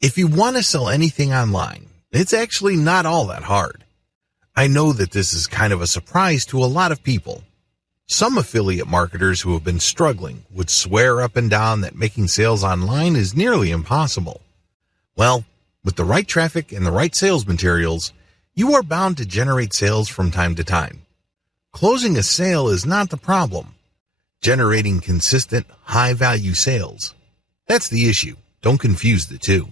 If you want to sell anything online, it's actually not all that hard. I know that this is kind of a surprise to a lot of people. Some affiliate marketers who have been struggling would swear up and down that making sales online is nearly impossible. Well, with the right traffic and the right sales materials, you are bound to generate sales from time to time. Closing a sale is not the problem. Generating consistent, high-value sales, that's the issue. Don't confuse the two.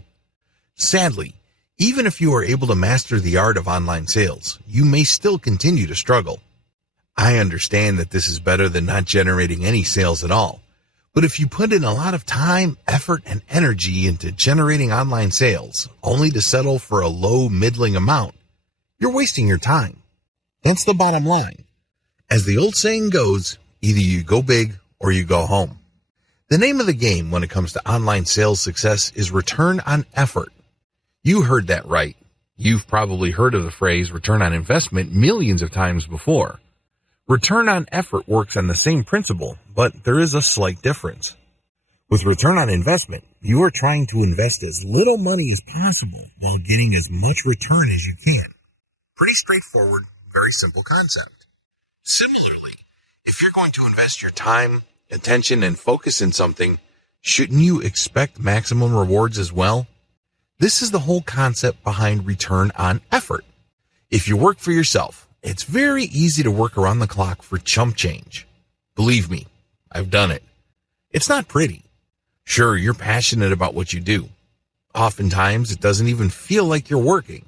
Sadly, even if you are able to master the art of online sales, you may still continue to struggle. I understand that this is better than not generating any sales at all, but if you put in a lot of time, effort, and energy into generating online sales, only to settle for a low, middling amount, you're wasting your time. That's the bottom line. As the old saying goes, either you go big or you go home. The name of the game when it comes to online sales success is return on effort. You heard that right. You've probably heard of the phrase return on investment millions of times before. Return on effort works on the same principle, but there is a slight difference. With return on investment, you are trying to invest as little money as possible while getting as much return as you can. Pretty straightforward, very simple concept. Similarly, if you're going to invest your time, attention, and focus in something, shouldn't you expect maximum rewards as well? This is the whole concept behind return on effort. If you work for yourself, it's very easy to work around the clock for chump change. Believe me, I've done it. It's not pretty. Sure, you're passionate about what you do. Oftentimes, it doesn't even feel like you're working.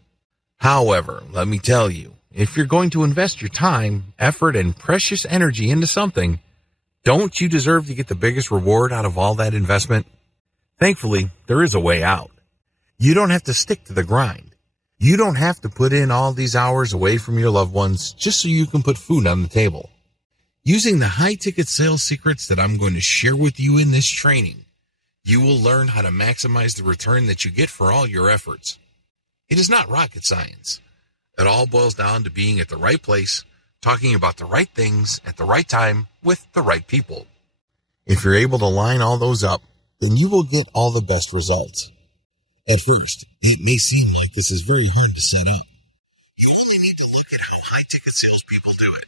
However, let me tell you, if you're going to invest your time, effort, and precious energy into something, don't you deserve to get the biggest reward out of all that investment? Thankfully, there is a way out. You don't have to stick to the grind. You don't have to put in all these hours away from your loved ones just so you can put food on the table. Using the high-ticket sales secrets that I'm going to share with you in this training, you will learn how to maximize the return that you get for all your efforts. It is not rocket science. It all boils down to being at the right place, talking about the right things at the right time with the right people. If you're able to line all those up, then you will get all the best results. At first, it may seem like this is very hard to set up. You need to look at how high-ticket salespeople do it.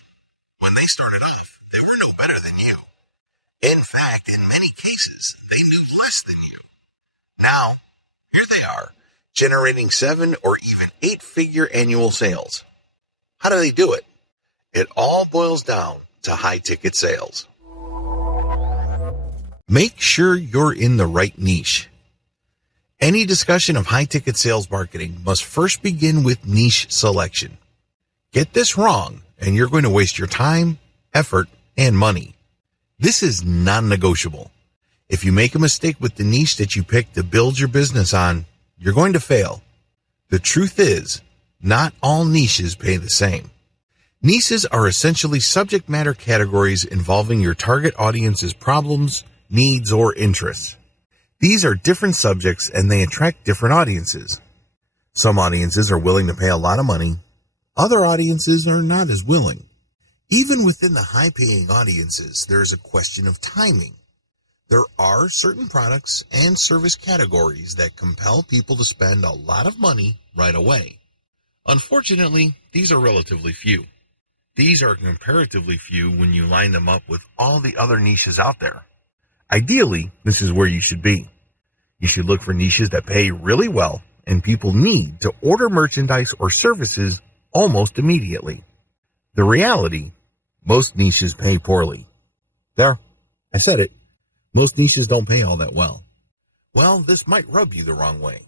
When they started off, they were no better than you. In fact, in many cases, they knew less than you. Now, here they are, generating 7 or even 8-figure annual sales. How do they do it? It all boils down to high-ticket sales. Make sure you're in the right niche. Any discussion of high-ticket sales marketing must first begin with niche selection. Get this wrong, and you're going to waste your time, effort, and money. This is non-negotiable. If you make a mistake with the niche that you pick to build your business on, you're going to fail. The truth is, not all niches pay the same. Niches are essentially subject matter categories involving your target audience's problems, needs, or interests. These are different subjects and they attract different audiences. Some audiences are willing to pay a lot of money. Other audiences are not as willing. Even within the high-paying audiences, there is a question of timing. There are certain products and service categories that compel people to spend a lot of money right away. Unfortunately, these are relatively few. These are comparatively few when you line them up with all the other niches out there. Ideally, this is where you should be. You should look for niches that pay really well and people need to order merchandise or services almost immediately. The reality, most niches pay poorly. There, I said it. Most niches don't pay all that well. Well, this might rub you the wrong way.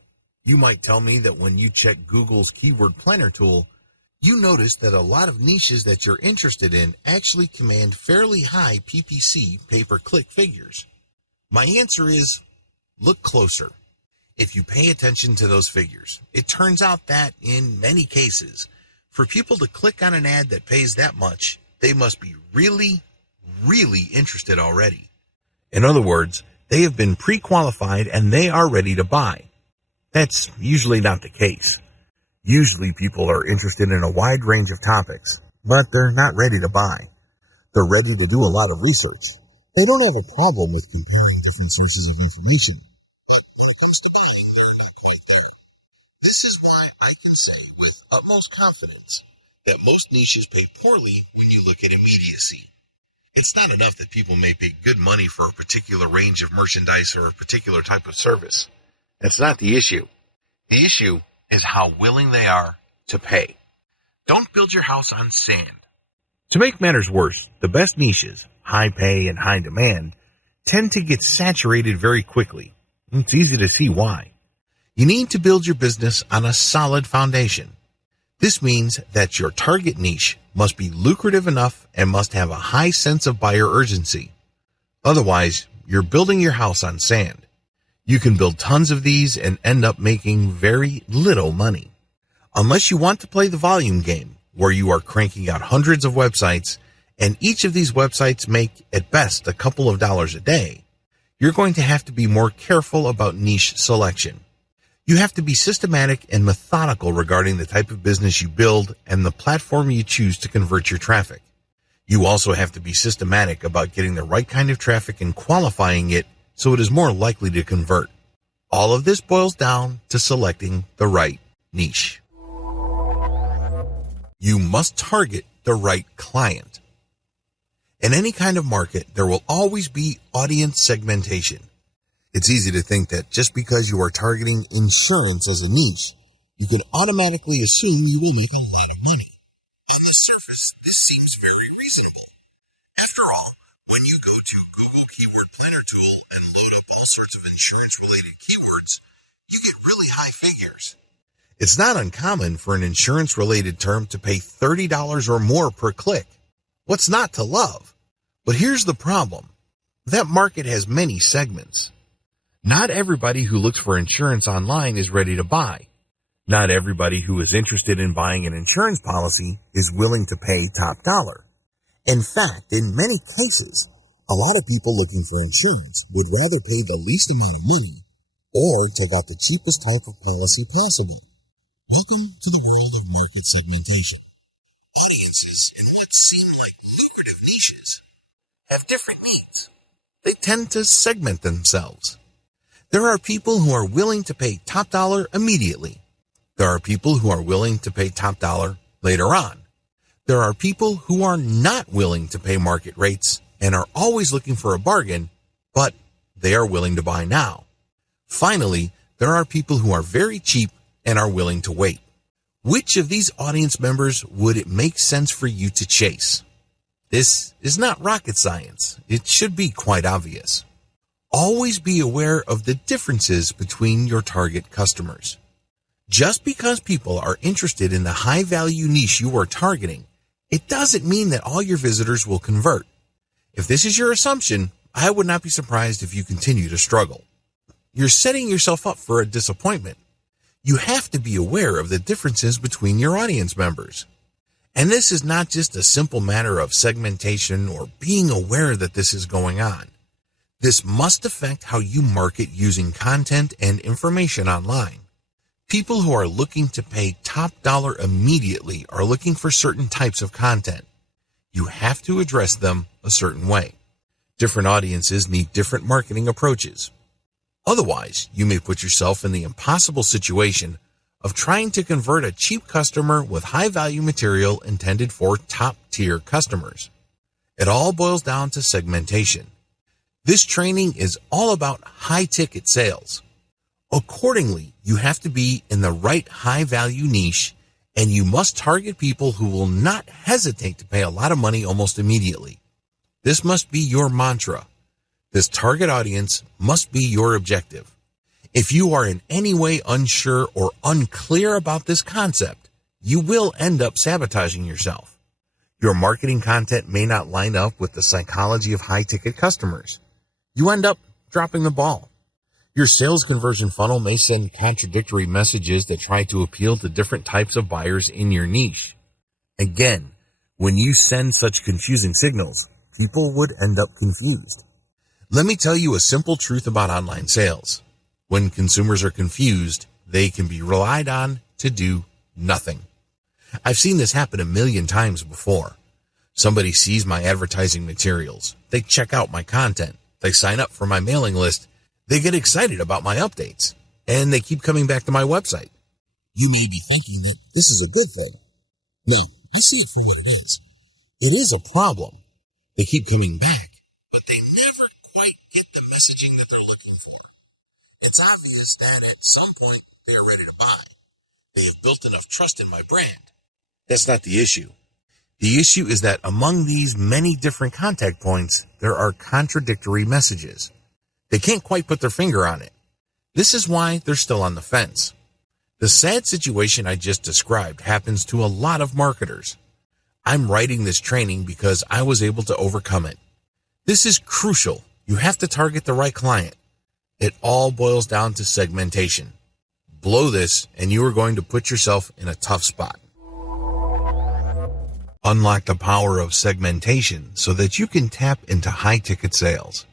You might tell me that when you check Google's keyword planner tool, you notice that a lot of niches that you're interested in actually command fairly high PPC, pay-per-click figures. My answer is, look closer. If you pay attention to those figures, it turns out that, in many cases, for people to click on an ad that pays that much, they must be really, really interested already. In other words, they have been pre-qualified and they are ready to buy. That's usually not the case. Usually people are interested in a wide range of topics, but they're not ready to buy. They're ready to do a lot of research. They don't have a problem with comparing different sources of information. When it comes to buying, they may quite utmost confidence that most niches pay poorly when you look at immediacy. It's not enough that people may pay good money for a particular range of merchandise or a particular type of service. That's not the issue. The issue is how willing they are to pay. Don't build your house on sand. To make matters worse, the best niches, high pay and high demand, tend to get saturated very quickly. It's easy to see why. You need to build your business on a solid foundation. This means that your target niche must be lucrative enough and must have a high sense of buyer urgency. Otherwise, you're building your house on sand. You can build tons of these and end up making very little money. Unless you want to play the volume game, where you are cranking out hundreds of websites, and each of these websites make at best a couple of dollars a day, you're going to have to be more careful about niche selection. You have to be systematic and methodical regarding the type of business you build and the platform you choose to convert your traffic. You also have to be systematic about getting the right kind of traffic and qualifying it so it is more likely to convert. All of this boils down to selecting the right niche. You must target the right client. In any kind of market, there will always be audience segmentation. It's easy to think that just because you are targeting insurance as a niche, you can automatically assume you will make a lot of money. On the surface, this seems very reasonable. After all, when you go to Google Keyword Planner Tool and load up all sorts of insurance-related keywords, you get really high figures. It's not uncommon for an insurance-related term to pay $30 or more per click. What's not to love? But here's the problem. That market has many segments. Not everybody who looks for insurance online is ready to buy. Not everybody who is interested in buying an insurance policy is willing to pay top dollar. In fact, in many cases, a lot of people looking for insurance would rather pay the least amount of money or take out the cheapest type of policy possible. Welcome to the world of market segmentation. Audiences in what seem like lucrative niches have different needs. They tend to segment themselves. There are people who are willing to pay top dollar immediately. There are people who are willing to pay top dollar later on. There are people who are not willing to pay market rates and are always looking for a bargain, but they are willing to buy now. Finally, there are people who are very cheap and are willing to wait. Which of these audience members would it make sense for you to chase? This is not rocket science. It should be quite obvious. Always be aware of the differences between your target customers. Just because people are interested in the high-value niche you are targeting, it doesn't mean that all your visitors will convert. If this is your assumption, I would not be surprised if you continue to struggle. You're setting yourself up for a disappointment. You have to be aware of the differences between your audience members. And this is not just a simple matter of segmentation or being aware that this is going on. This must affect how you market using content and information online. People who are looking to pay top dollar immediately are looking for certain types of content. You have to address them a certain way. Different audiences need different marketing approaches. Otherwise, you may put yourself in the impossible situation of trying to convert a cheap customer with high-value material intended for top-tier customers. It all boils down to segmentation. This training is all about high-ticket sales. Accordingly, you have to be in the right high-value niche, and you must target people who will not hesitate to pay a lot of money almost immediately. This must be your mantra. This target audience must be your objective. If you are in any way unsure or unclear about this concept, you will end up sabotaging yourself. Your marketing content may not line up with the psychology of high-ticket customers. You end up dropping the ball. Your sales conversion funnel may send contradictory messages that try to appeal to different types of buyers in your niche. Again, when you send such confusing signals, people would end up confused. Let me tell you a simple truth about online sales. When consumers are confused, they can be relied on to do nothing. I've seen this happen a million times before. Somebody sees my advertising materials. They check out my content. They sign up for my mailing list. They get excited about my updates. And they keep coming back to my website. You may be thinking that this is a good thing. No, I see it for what it is. It is a problem. They keep coming back, but they never quite get the messaging that they're looking for. It's obvious that at some point they are ready to buy. They have built enough trust in my brand. That's not the issue. The issue is that among these many different contact points, there are contradictory messages. They can't quite put their finger on it. This is why they're still on the fence. The sad situation I just described happens to a lot of marketers. I'm writing this training because I was able to overcome it. This is crucial. You have to target the right client. It all boils down to segmentation. Blow this and you are going to put yourself in a tough spot. Unlock the power of segmentation so that you can tap into high-ticket sales.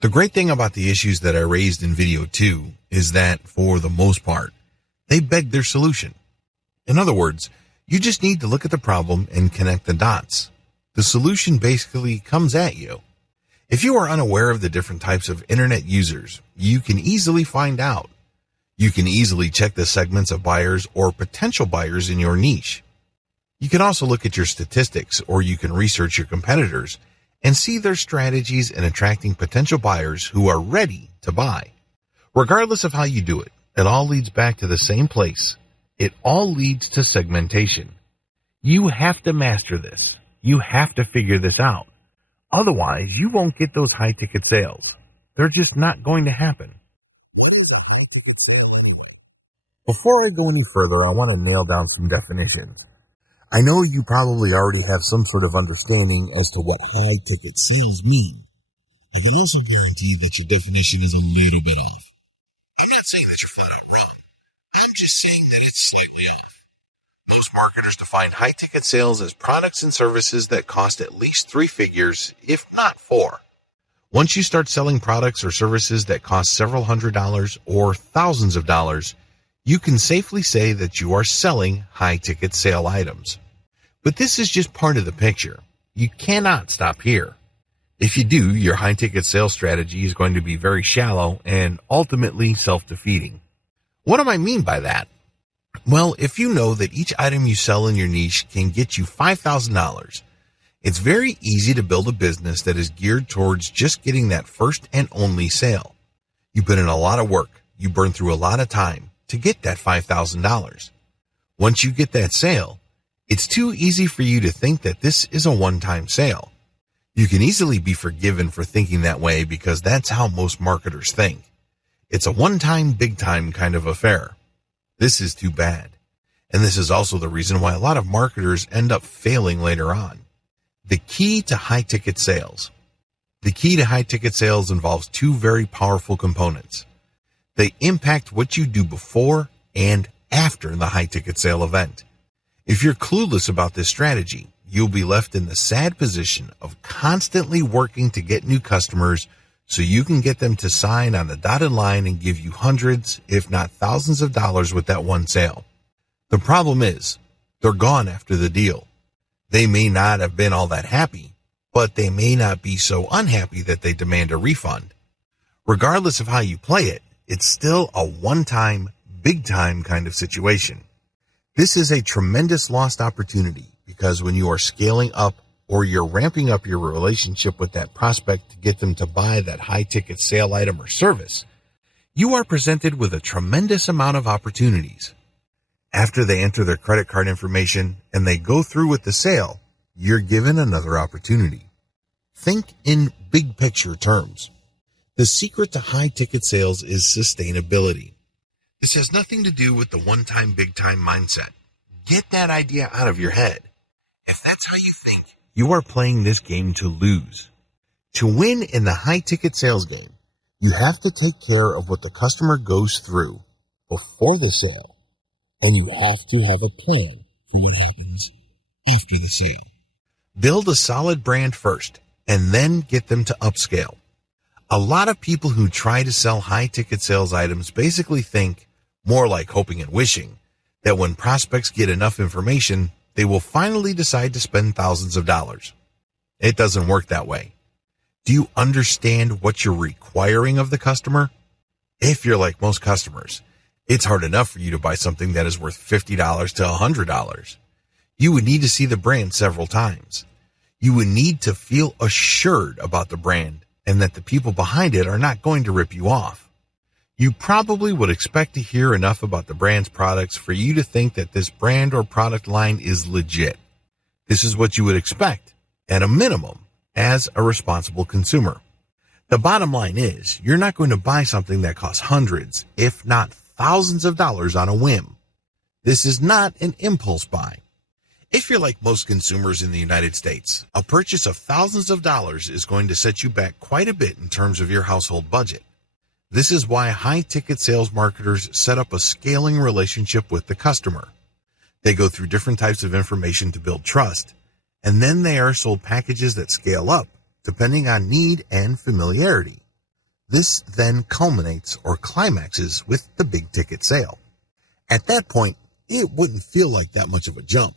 The great thing about the issues that I raised in video 2 is that, for the most part, they beg their solution. In other words, you just need to look at the problem and connect the dots. The solution basically comes at you. If you are unaware of the different types of internet users, you can easily find out. You can easily check the segments of buyers or potential buyers in your niche. You can also look at your statistics, or you can research your competitors and see their strategies in attracting potential buyers who are ready to buy. Regardless of how you do it, it all leads back to the same place. It all leads to segmentation. You have to master this. You have to figure this out. Otherwise, you won't get those high-ticket sales. They're just not going to happen. Before I go any further, I want to nail down some definitions. I know you probably already have some sort of understanding as to what high-ticket sales mean. I can also guarantee that your definition is a little bit off. I'm not saying that you're flat out wrong. I'm just saying that it's slightly off. Most marketers define high-ticket sales as products and services that cost at least 3 figures, if not 4. Once you start selling products or services that cost several $100s or thousands of dollars, you can safely say that you are selling high-ticket sale items. But this is just part of the picture. You cannot stop here. If you do, your high-ticket sales strategy is going to be very shallow and ultimately self-defeating. What do I mean by that? Well, if you know that each item you sell in your niche can get you $5,000, it's very easy to build a business that is geared towards just getting that first and only sale. You put in a lot of work. You burn through a lot of time to get that $5,000. Once you get that sale, it's too easy for you to think that this is a one-time sale. You can easily be forgiven for thinking that way because that's how most marketers think. It's a one-time, big-time kind of affair. This is too bad. And this is also the reason why a lot of marketers end up failing later on. The key to high-ticket sales. The key to high-ticket sales involves 2 very powerful components. They impact what you do before and after the high-ticket sale event. If you're clueless about this strategy, you'll be left in the sad position of constantly working to get new customers so you can get them to sign on the dotted line and give you hundreds, if not thousands of dollars with that one sale. The problem is, they're gone after the deal. They may not have been all that happy, but they may not be so unhappy that they demand a refund. Regardless of how you play it, it's still a one-time, big-time kind of situation. This is a tremendous lost opportunity because when you are scaling up or you're ramping up your relationship with that prospect to get them to buy that high-ticket sale item or service, you are presented with a tremendous amount of opportunities. After they enter their credit card information and they go through with the sale, you're given another opportunity. Think in big picture terms. The secret to high-ticket sales is sustainability. This has nothing to do with the one-time, big-time mindset. Get that idea out of your head. If that's how you think, you are playing this game to lose. To win in the high-ticket sales game, you have to take care of what the customer goes through before the sale, and you have to have a plan for what happens after the sale. Build a solid brand first, and then get them to upscale. A lot of people who try to sell high-ticket sales items basically think, more like hoping and wishing, that when prospects get enough information, they will finally decide to spend thousands of dollars. It doesn't work that way. Do you understand what you're requiring of the customer? If you're like most customers, It's hard enough for you to buy something that is worth $50 to $100. You would need to see the brand several times. You would need to feel assured about the brand and that the people behind it are not going to rip you off. You probably would expect to hear enough about the brand's products for you to think that this brand or product line is legit. This is what you would expect, at a minimum, as a responsible consumer. The bottom line is, you're not going to buy something that costs hundreds, if not thousands of dollars on a whim. This is not an impulse buy. If you're like most consumers in the United States, a purchase of thousands of dollars is going to set you back quite a bit in terms of your household budget. This is why high-ticket sales marketers set up a scaling relationship with the customer. They go through different types of information to build trust, and then they are sold packages that scale up, depending on need and familiarity. This then culminates or climaxes with the big-ticket sale. At that point, it wouldn't feel like that much of a jump.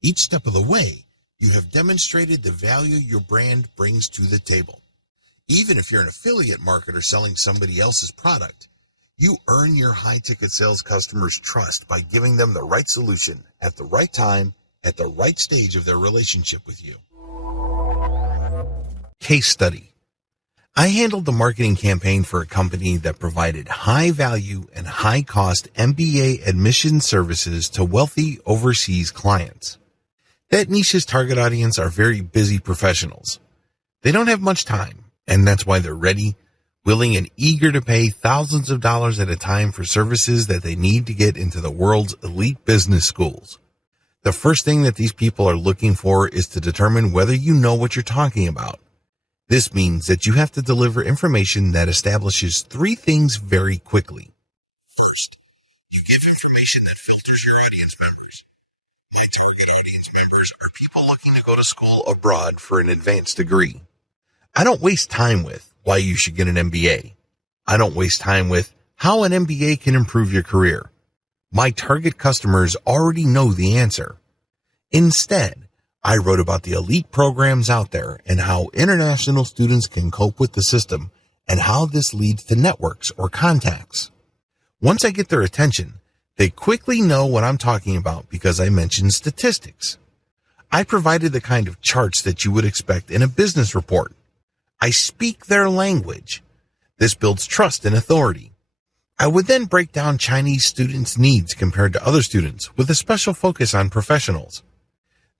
Each step of the way, you have demonstrated the value your brand brings to the table. Even if you're an affiliate marketer selling somebody else's product, you earn your high-ticket sales customers' trust by giving them the right solution at the right time, at the right stage of their relationship with you. Case study. I handled the marketing campaign for a company that provided high-value and high-cost MBA admission services to wealthy overseas clients. That niche's target audience are very busy professionals. They don't have much time, and that's why they're ready, willing, and eager to pay thousands of dollars at a time for services that they need to get into the world's elite business schools. The first thing that these people are looking for is to determine whether you know what you're talking about. This means that you have to deliver information that establishes three things very quickly. First, you give information that filters your audience members. My target audience members are people looking to go to school abroad for an advanced degree. I don't waste time with why you should get an MBA. I don't waste time with how an MBA can improve your career. My target customers already know the answer. Instead, I wrote about the elite programs out there and how international students can cope with the system and how this leads to networks or contacts. Once I get their attention, they quickly know what I'm talking about because I mentioned statistics. I provided the kind of charts that you would expect in a business report. I speak their language. This builds trust and authority. I would then break down Chinese students' needs compared to other students with a special focus on professionals.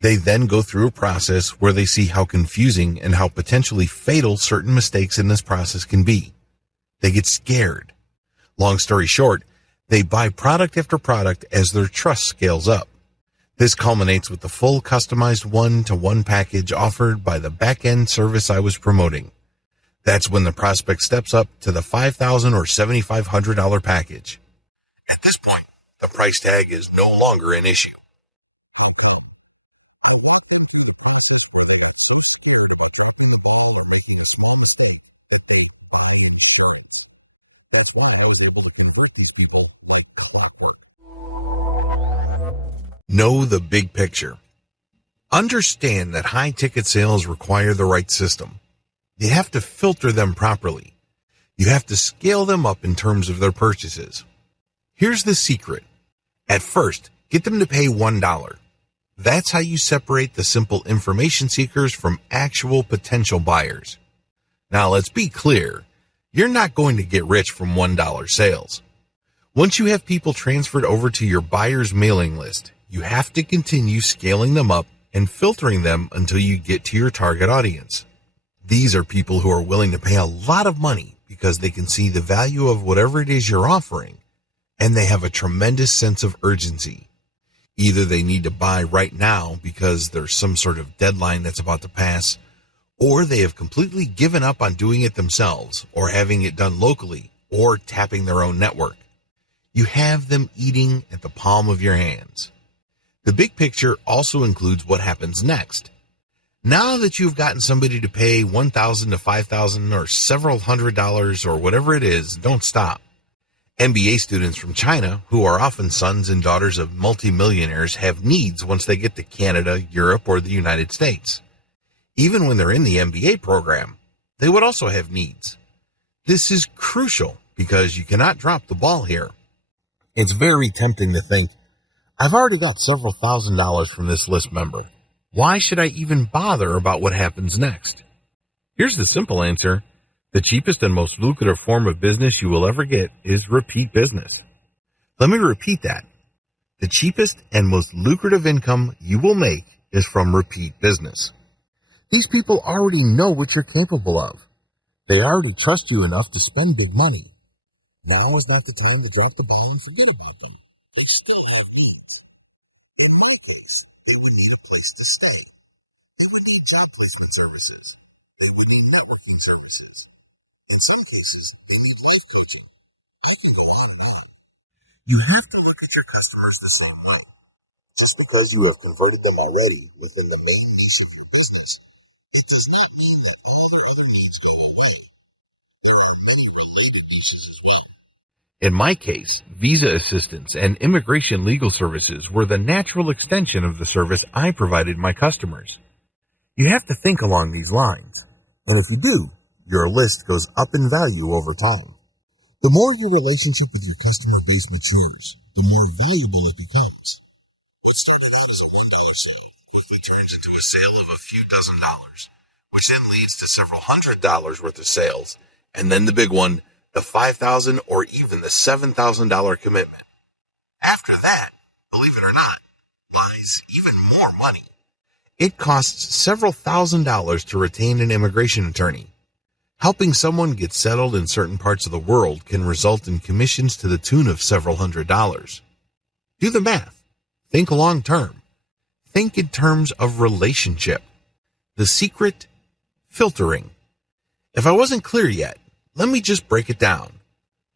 They then go through a process where they see how confusing and how potentially fatal certain mistakes in this process can be. They get scared. Long story short, they buy product after product as their trust scales up. This culminates with the full customized one-to-one package offered by the back-end service I was promoting. That's when the prospect steps up to the $5,000 or $7,500 package. At this point, the price tag is no longer an issue. That's why I was able to convert these people. Know the big picture. Understand that high-ticket sales require the right system. You have to filter them properly. You have to scale them up in terms of their purchases. Here's the secret. At first, get them to pay $1. That's how you separate the simple information seekers from actual potential buyers. Now, let's be clear. You're not going to get rich from $1 sales. Once you have people transferred over to your buyer's mailing list, you have to continue scaling them up and filtering them until you get to your target audience. These are people who are willing to pay a lot of money because they can see the value of whatever it is you're offering, and they have a tremendous sense of urgency. Either they need to buy right now because there's some sort of deadline that's about to pass, or they have completely given up on doing it themselves or having it done locally or tapping their own network. You have them eating at the palm of your hands. The big picture also includes what happens next. Now that you've gotten somebody to pay $1,000 to $5,000 or several $100s or whatever it is, don't stop. MBA students from China, who are often sons and daughters of multimillionaires, have needs once they get to Canada, Europe, or the United States. Even when they're in the MBA program, they would also have needs. This is crucial because you cannot drop the ball here. It's very tempting to think, I've already got several $1,000s from this list member. Why should I even bother about what happens next? Here's the simple answer. The cheapest and most lucrative form of business you will ever get is repeat business. Let me repeat that. The cheapest and most lucrative income you will make is from repeat business. These people already know what you're capable of. They already trust you enough to spend big money. Now is not the time to drop the ball and forget about them. You have to look at your customers the same way. Just because you have converted them already within the main business. In my case, visa assistance and immigration legal services were the natural extension of the service I provided my customers. You have to think along these lines, and if you do, your list goes up in value over time. The more your relationship with your customer base matures, the more valuable it becomes. What started out as a $1 sale quickly turns into a sale of a few dozen dollars, which then leads to several $100s worth of sales, and then the big one, the $5,000 or even the $7,000 commitment. After that, believe it or not, lies even more money. It costs several $1,000s to retain an immigration attorney. Helping someone get settled in certain parts of the world can result in commissions to the tune of several $100s. Do the math. Think long term. Think in terms of relationship. The secret, filtering. If I wasn't clear yet, let me just break it down.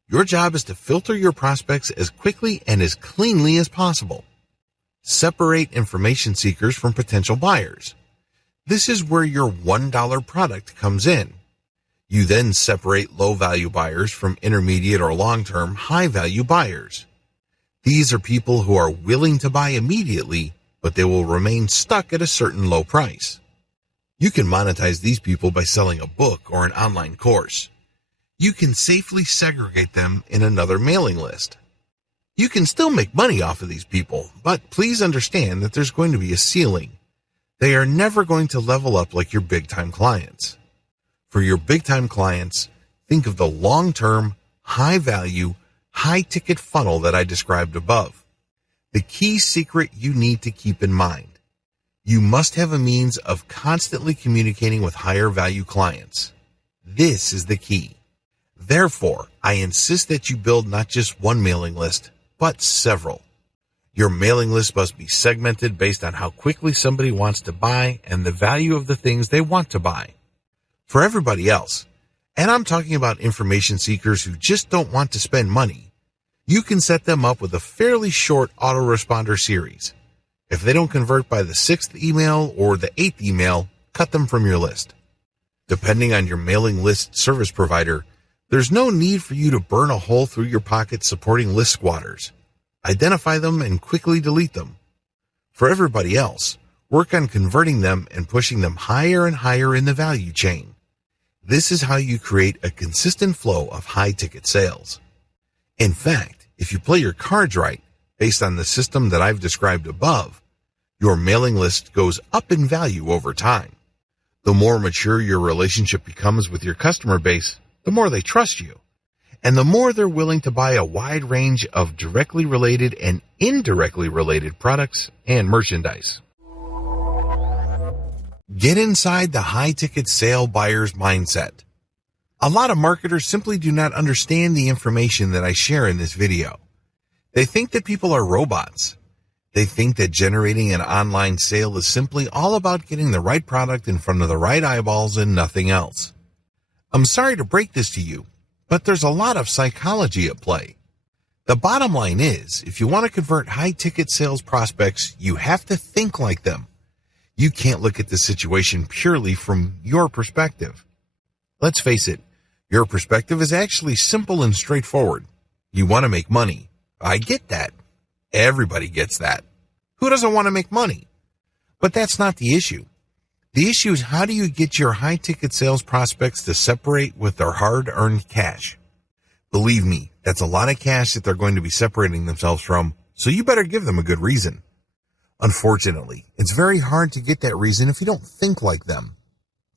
Your job is to filter your prospects as quickly and as cleanly as possible. Separate information seekers from potential buyers. This is where your $1 product comes in. You then separate low-value buyers from intermediate or long-term high-value buyers. These are people who are willing to buy immediately, but they will remain stuck at a certain low price. You can monetize these people by selling a book or an online course. You can safely segregate them in another mailing list. You can still make money off of these people, but please understand that there's going to be a ceiling. They are never going to level up like your big-time clients. For your big-time clients, think of the long-term, high-value, high-ticket funnel that I described above. The key secret you need to keep in mind. You must have a means of constantly communicating with higher-value clients. This is the key. Therefore, I insist that you build not just one mailing list, but several. Your mailing list must be segmented based on how quickly somebody wants to buy and the value of the things they want to buy. For everybody else, and I'm talking about information seekers who just don't want to spend money, you can set them up with a fairly short autoresponder series. If they don't convert by the 6th email or the 8th email, cut them from your list. Depending on your mailing list service provider, there's no need for you to burn a hole through your pocket supporting list squatters. Identify them and quickly delete them. For everybody else, work on converting them and pushing them higher and higher in the value chain. This is how you create a consistent flow of high-ticket sales. In fact, if you play your cards right, based on the system that I've described above, your mailing list goes up in value over time. The more mature your relationship becomes with your customer base, the more they trust you, and the more they're willing to buy a wide range of directly related and indirectly related products and merchandise. Get inside the high-ticket sale buyer's mindset. A lot of marketers simply do not understand the information that I share in this video. They think that people are robots. They think that generating an online sale is simply all about getting the right product in front of the right eyeballs and nothing else. I'm sorry to break this to you, but there's a lot of psychology at play. The bottom line is, if you want to convert high-ticket sales prospects, you have to think like them. You can't look at the situation purely from your perspective. Let's face it, your perspective is actually simple and straightforward. You want to make money. I get that. Everybody gets that. Who doesn't want to make money? But that's not the issue. The issue is, how do you get your high-ticket sales prospects to separate with their hard-earned cash? Believe me, That's a lot of cash that they're going to be separating themselves from, so you better give them a good reason. Unfortunately, it's very hard to get that reason if you don't think like them.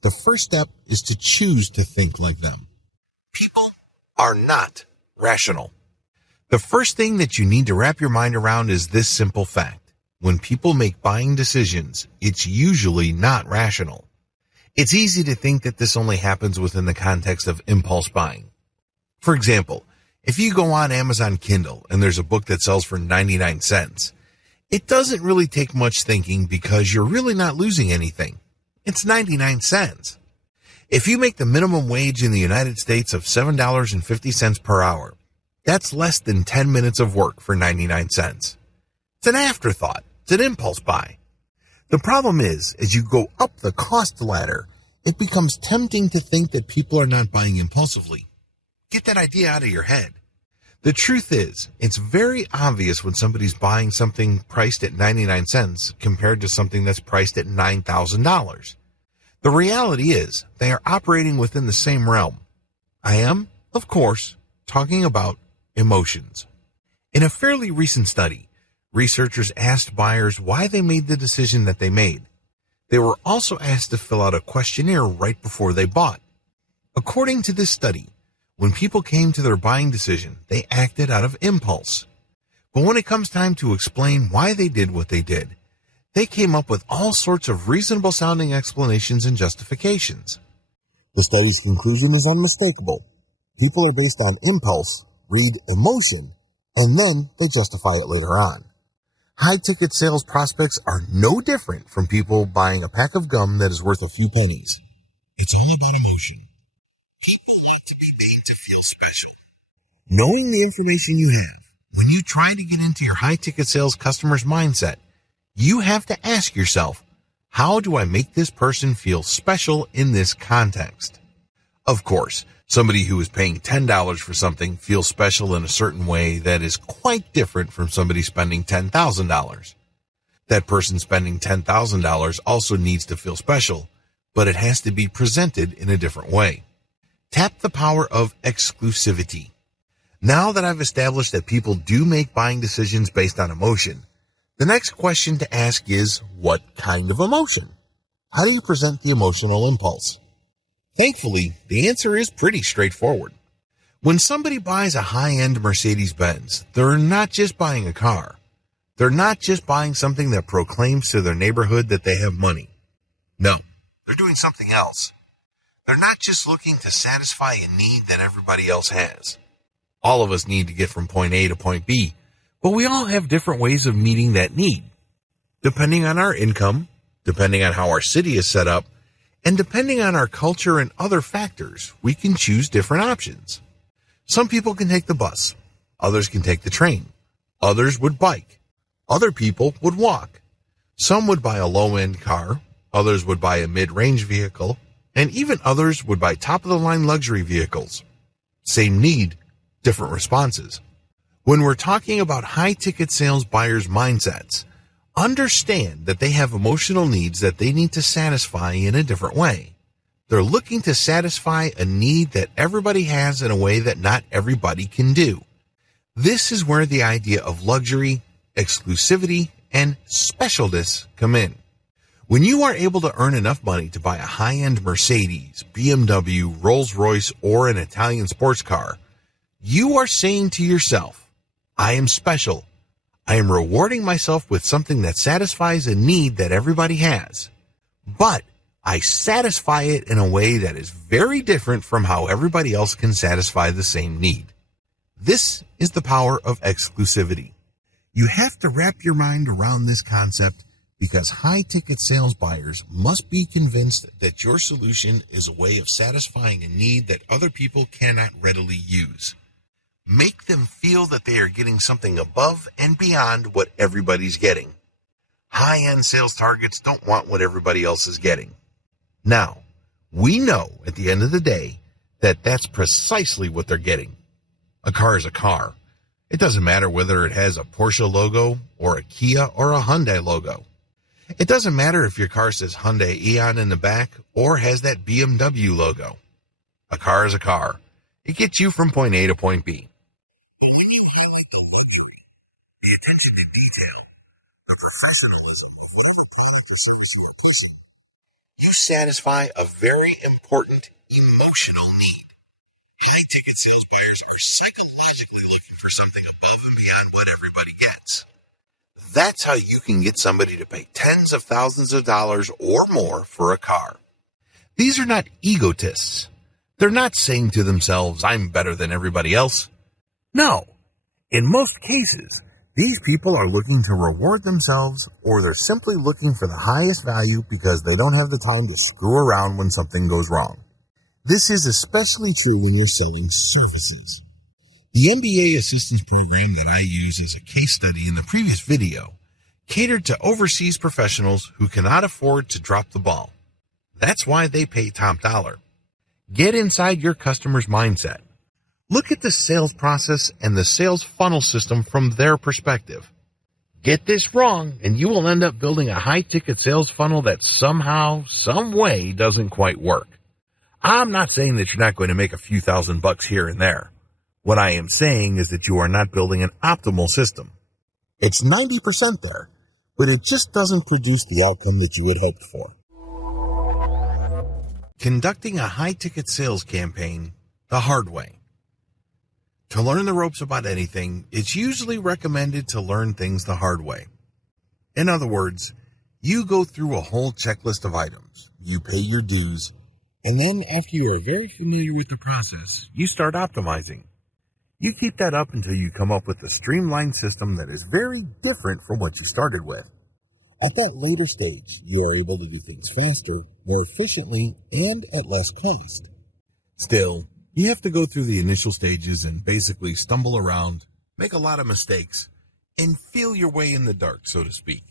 The first step is to choose to think like them. People are not rational. The first thing that you need to wrap your mind around is this simple fact. When people make buying decisions, it's usually not rational. It's easy to think that this only happens within the context of impulse buying. For example, if you go on Amazon Kindle and there's a book that sells for 99 cents, it doesn't really take much thinking because you're really not losing anything. It's 99 cents. If you make the minimum wage in the United States of $7.50 per hour, that's less than 10 minutes of work for 99 cents. It's an afterthought. It's an impulse buy. The problem is, as you go up the cost ladder, it becomes tempting to think that people are not buying impulsively. Get that idea out of your head. The truth is, it's very obvious when somebody's buying something priced at 99 cents compared to something that's priced at $9,000. The reality is, they are operating within the same realm. I am, of course, talking about emotions. In a fairly recent study, researchers asked buyers why they made the decision that they made. They were also asked to fill out a questionnaire right before they bought. According to this study, when people came to their buying decision, they acted out of impulse. But when it comes time to explain why they did what they did, they came up with all sorts of reasonable-sounding explanations and justifications. The study's conclusion is unmistakable. People are based on impulse, read emotion, and then they justify it later on. High-ticket sales prospects are no different from people buying a pack of gum that is worth a few pennies. It's all about emotion. People like to be made to feel special. Knowing the information you have, when you try to get into your high-ticket sales customer's mindset, you have to ask yourself, how do I make this person feel special in this context? Of course, somebody who is paying $10 for something feels special in a certain way that is quite different from somebody spending $10,000. That person spending $10,000 also needs to feel special, but it has to be presented in a different way. Tap the power of exclusivity. Now that I've established that people do make buying decisions based on emotion, the next question to ask is, what kind of emotion? How do you present the emotional impulse? Thankfully, the answer is pretty straightforward. When somebody buys a high-end Mercedes-Benz, they're not just buying a car. They're not just buying something that proclaims to their neighborhood that they have money. No, they're doing something else. They're not just looking to satisfy a need that everybody else has. All of us need to get from point A to point B, but we all have different ways of meeting that need. Depending on our income, depending on how our city is set up, and depending on our culture and other factors, we can choose different options. Some people can take the bus. Others can take the train. Others would bike. Other people would walk. Some would buy a low-end car. Others would buy a mid-range vehicle. And even others would buy top-of-the-line luxury vehicles. Same need, different responses. When we're talking about high-ticket sales buyers' mindsets, understand that they have emotional needs that they need to satisfy in a different way. They're looking to satisfy a need that everybody has in a way that not everybody can do. This is where the idea of luxury, exclusivity, and specialness come in. When you are able to earn enough money to buy a high-end Mercedes, BMW, Rolls-Royce, or an Italian sports car, you are saying to yourself, I am special. I am rewarding myself with something that satisfies a need that everybody has. But I satisfy it in a way that is very different from how everybody else can satisfy the same need. This is the power of exclusivity. You have to wrap your mind around this concept because high-ticket sales buyers must be convinced that your solution is a way of satisfying a need that other people cannot readily use. Make them feel that they are getting something above and beyond what everybody's getting. High-end sales targets don't want what everybody else is getting. Now, we know at the end of the day that that's precisely what they're getting. A car is a car. It doesn't matter whether it has a Porsche logo or a Kia or a Hyundai logo. It doesn't matter if your car says Hyundai Eon in the back or has that BMW logo. A car is a car. It gets you from point A to point B. satisfy a very important emotional need. High ticket sales buyers are psychologically looking for something above and beyond what everybody gets. That's how you can get somebody to pay tens of thousands of dollars or more for a car. These are not egotists. They're not saying to themselves, I'm better than everybody else. No. In most cases, these people are looking to reward themselves, or they're simply looking for the highest value because they don't have the time to screw around when something goes wrong. This is especially true when you're selling services. The MBA assistance program that I use as a case study in the previous video catered to overseas professionals who cannot afford to drop the ball. That's why they pay top dollar. Get inside your customer's mindset. Look at the sales process and the sales funnel system from their perspective. Get this wrong, and you will end up building a high-ticket sales funnel that somehow, some way doesn't quite work. I'm not saying that you're not going to make a few $1,000 here and there. What I am saying is that you are not building an optimal system. It's 90% there, but it just doesn't produce the outcome that you had hoped for. Conducting a high-ticket sales campaign the hard way. To learn the ropes about anything, it's usually recommended to learn things the hard way. In other words, you go through a whole checklist of items, you pay your dues, and then after you are very familiar with the process, you start optimizing. You keep that up until you come up with a streamlined system that is very different from what you started with. At that later stage, you are able to do things faster, more efficiently, and at less cost. Still, you have to go through the initial stages and basically stumble around, make a lot of mistakes, and feel your way in the dark, so to speak.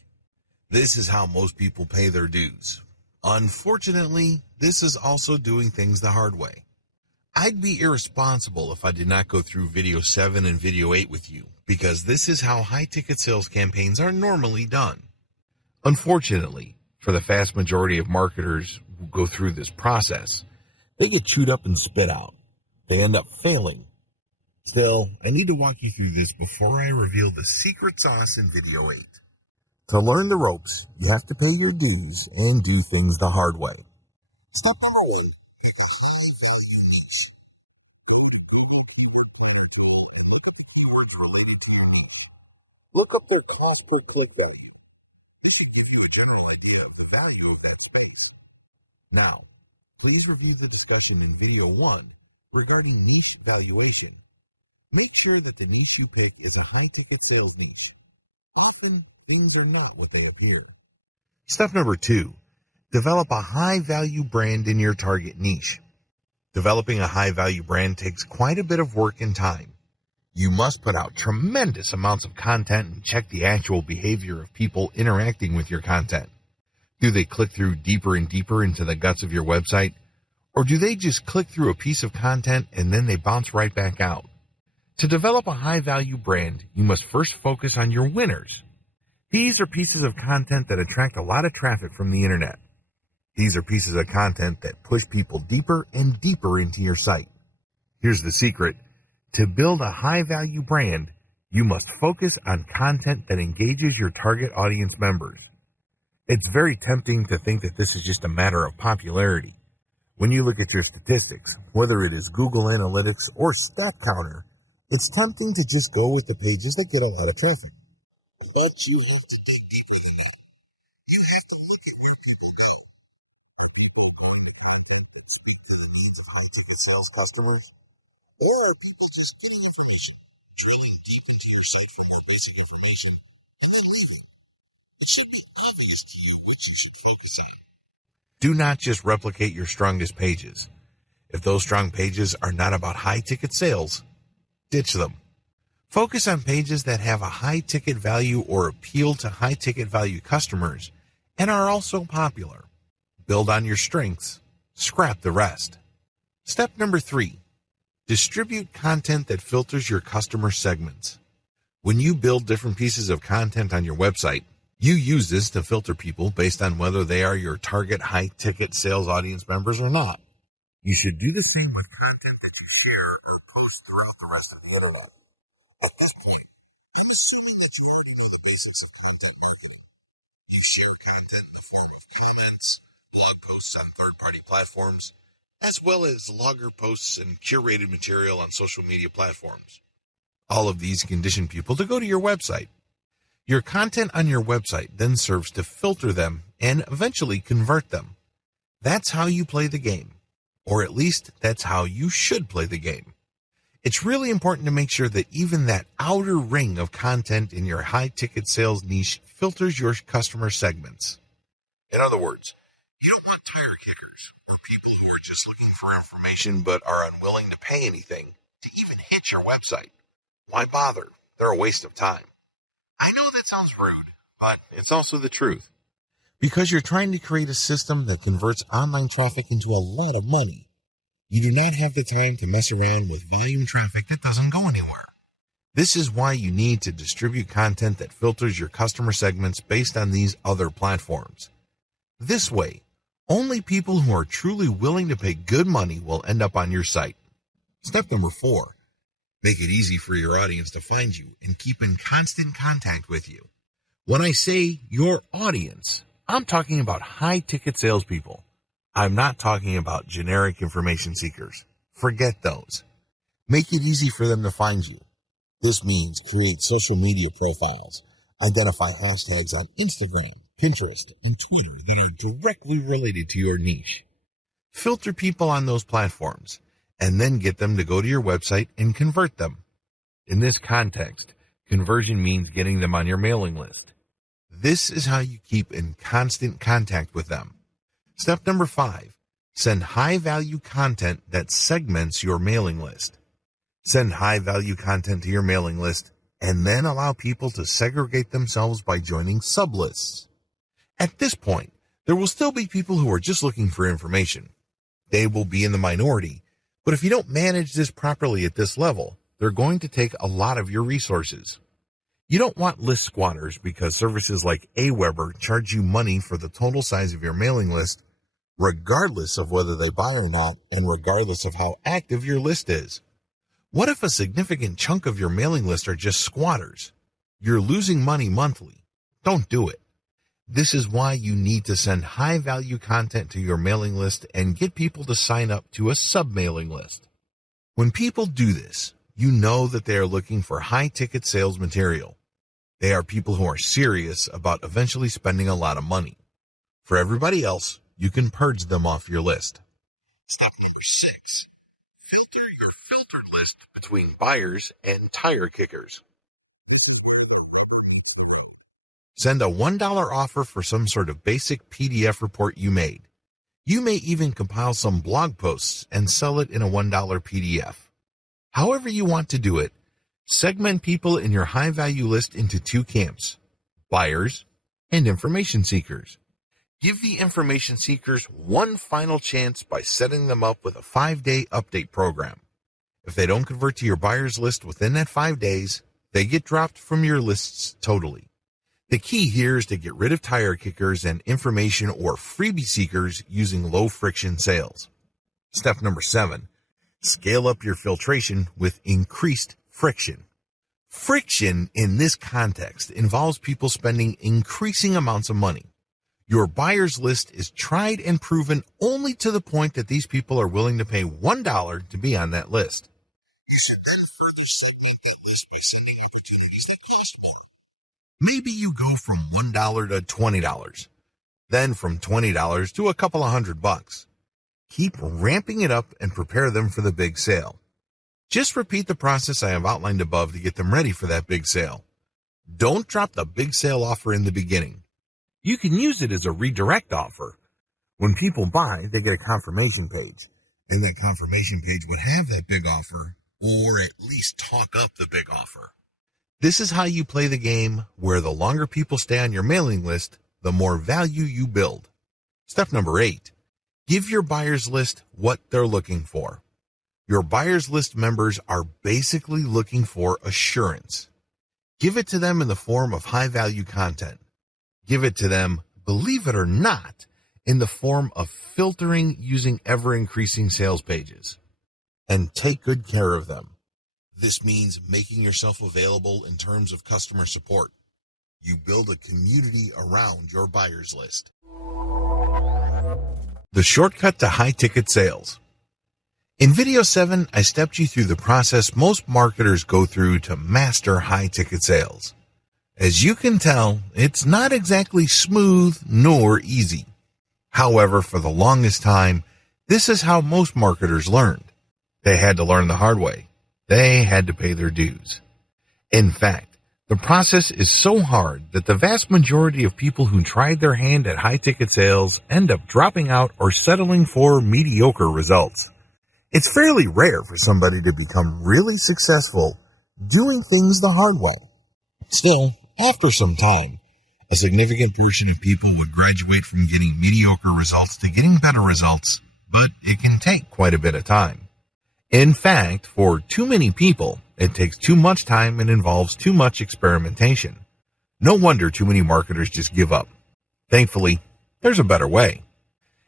This is how most people pay their dues. Unfortunately, this is also doing things the hard way. I'd be irresponsible if I did not go through video 7 and video 8 with you, because this is how high-ticket sales campaigns are normally done. Unfortunately, for the vast majority of marketers who go through this process, they get chewed up and spit out. They end up failing. Still, I need to walk you through this before I reveal the secret sauce in video 8. To learn the ropes, you have to pay your dues and do things the hard way. Step number 1. Look up their cost per click value. This should give you a general idea of the value of that space. Now, please review the discussion in video 1 regarding niche valuation. Make sure that the niche you pick is a high-ticket sales niche. Often, things are not what they appear. Step number 2, develop a high-value brand in your target niche. Developing a high-value brand takes quite a bit of work and time. You must put out tremendous amounts of content and check the actual behavior of people interacting with your content. Do they click through deeper and deeper into the guts of your website? Or do they just click through a piece of content and then they bounce right back out? To develop a high-value brand, you must first focus on your winners. These are pieces of content that attract a lot of traffic from the internet. These are pieces of content that push people deeper and deeper into your site. Here's the secret. To build a high-value brand, you must focus on content that engages your target audience members. It's very tempting to think that this is just a matter of popularity. When you look at your statistics, whether it is Google Analytics or StatCounter, it's tempting to just go with the pages that get a lot of traffic. But you have to dig deeper than that. You have to look at where people go. Sales customers, or people just put information, drilling deep into your site for more basic information, and they love it. It should be obvious to you what you should focus on. Do not just replicate your strongest pages. If those strong pages are not about high-ticket sales, ditch them. Focus on pages that have a high-ticket value or appeal to high-ticket value customers and are also popular. Build on your strengths. Scrap the rest. Step number 3. Distribute content that filters your customer segments. When you build different pieces of content on your website, you use this to filter people based on whether they are your target high-ticket sales audience members or not. You should do the same with content that you share or post throughout the rest of the internet. At this point, I'm assuming that you already know the basics of content marketing. You share content in the form of comments, blog posts on platforms, as well as logger posts and curated material on social media platforms. All of these condition people to go to your website. Your content on your website then serves to filter them and eventually convert them. That's how you play the game, or at least that's how you should play the game. It's really important to make sure that even that outer ring of content in your high-ticket sales niche filters your customer segments. In other words, you don't want tire kickers or people who are just looking for information but are unwilling to pay anything to even hit your website. Why bother? They're a waste of time. I know that sounds rude, but it's also the truth. Because you're trying to create a system that converts online traffic into a lot of money, you do not have the time to mess around with volume traffic that doesn't go anywhere. This is why you need to distribute content that filters your customer segments based on these other platforms. This way, only people who are truly willing to pay good money will end up on your site. Step number 4. Make it easy for your audience to find you and keep in constant contact with you. When I say your audience, I'm talking about high-ticket salespeople. I'm not talking about generic information seekers. Forget those. Make it easy for them to find you. This means create social media profiles, identify hashtags on Instagram, Pinterest, and Twitter that are directly related to your niche. Filter people on those platforms, and then get them to go to your website and convert them. In this context, conversion means getting them on your mailing list. This is how you keep in constant contact with them. Step number 5, send high-value content that segments your mailing list. Send high-value content to your mailing list and then allow people to segregate themselves by joining sublists. At this point, there will still be people who are just looking for information. They will be in the minority, but if you don't manage this properly at this level, they're going to take a lot of your resources. You don't want list squatters because services like Aweber charge you money for the total size of your mailing list, regardless of whether they buy or not, and regardless of how active your list is. What if a significant chunk of your mailing list are just squatters? You're losing money monthly. Don't do it. This is why you need to send high-value content to your mailing list and get people to sign up to a sub-mailing list. When people do this, you know that they are looking for high-ticket sales material. They are people who are serious about eventually spending a lot of money. For everybody else, you can purge them off your list. Step number 6. Filter your filtered list between buyers and tire kickers. Send a $1 offer for some sort of basic PDF report you made. You may even compile some blog posts and sell it in a $1 PDF. However you want to do it, segment people in your high-value list into 2 camps, buyers and information seekers. Give the information seekers one final chance by setting them up with a 5-day update program. If they don't convert to your buyers list within that 5 days, they get dropped from your lists totally. The key here is to get rid of tire kickers and information or freebie seekers using low-friction sales. Step number 7, scale up your filtration with increased friction. Friction in this context involves people spending increasing amounts of money. Your buyers list is tried and proven only to the point that these people are willing to pay $1 to be on that list. You should then further segment that list by sending opportunities that cost more. Maybe you go from $1 to $20, then from $20 to a couple of $100. Keep ramping it up and prepare them for the big sale. Just repeat the process I have outlined above to get them ready for that big sale. Don't drop the big sale offer in the beginning. You can use it as a redirect offer. When people buy, they get a confirmation page, and that confirmation page would have that big offer, or at least talk up the big offer. This is how you play the game, where the longer people stay on your mailing list, the more value you build. Step number 8, give your buyers list what they're looking for. Your buyers list members are basically looking for assurance. Give it to them in the form of high-value content. Give it to them, believe it or not, in the form of filtering using ever-increasing sales pages. And take good care of them. This means making yourself available in terms of customer support. You build a community around your buyers list. The shortcut to high-ticket sales. In video 7, I stepped you through the process most marketers go through to master high-ticket sales. As you can tell, it's not exactly smooth nor easy. However, for the longest time, this is how most marketers learned. They had to learn the hard way. They had to pay their dues. In fact, the process is so hard that the vast majority of people who tried their hand at high-ticket sales end up dropping out or settling for mediocre results. It's fairly rare for somebody to become really successful doing things the hard way. Still, after some time, a significant portion of people would graduate from getting mediocre results to getting better results, but it can take quite a bit of time. In fact, for too many people, it takes too much time and involves too much experimentation. No wonder too many marketers just give up. Thankfully, there's a better way.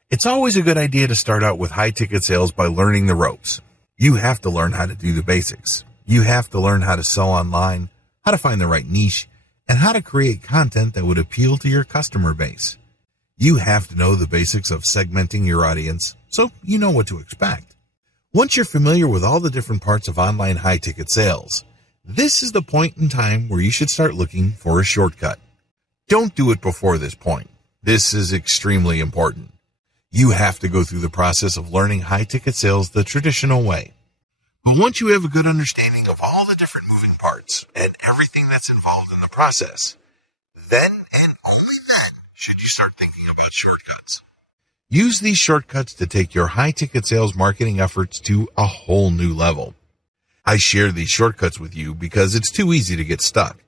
It's always a good idea to start out with high-ticket sales by learning the ropes. You have to learn how to do the basics. You have to learn how to sell online, how to find the right niche, and how to create content that would appeal to your customer base. You have to know the basics of segmenting your audience so you know what to expect. Once you're familiar with all the different parts of online high-ticket sales, this is the point in time where you should start looking for a shortcut. Don't do it before this point. This is extremely important. You have to go through the process of learning high-ticket sales the traditional way. But once you have a good understanding of all the different moving parts and everything that's involved in the process, then and only then should you start thinking about shortcuts. Use these shortcuts to take your high-ticket sales marketing efforts to a whole new level. I share these shortcuts with you because it's too easy to get stuck.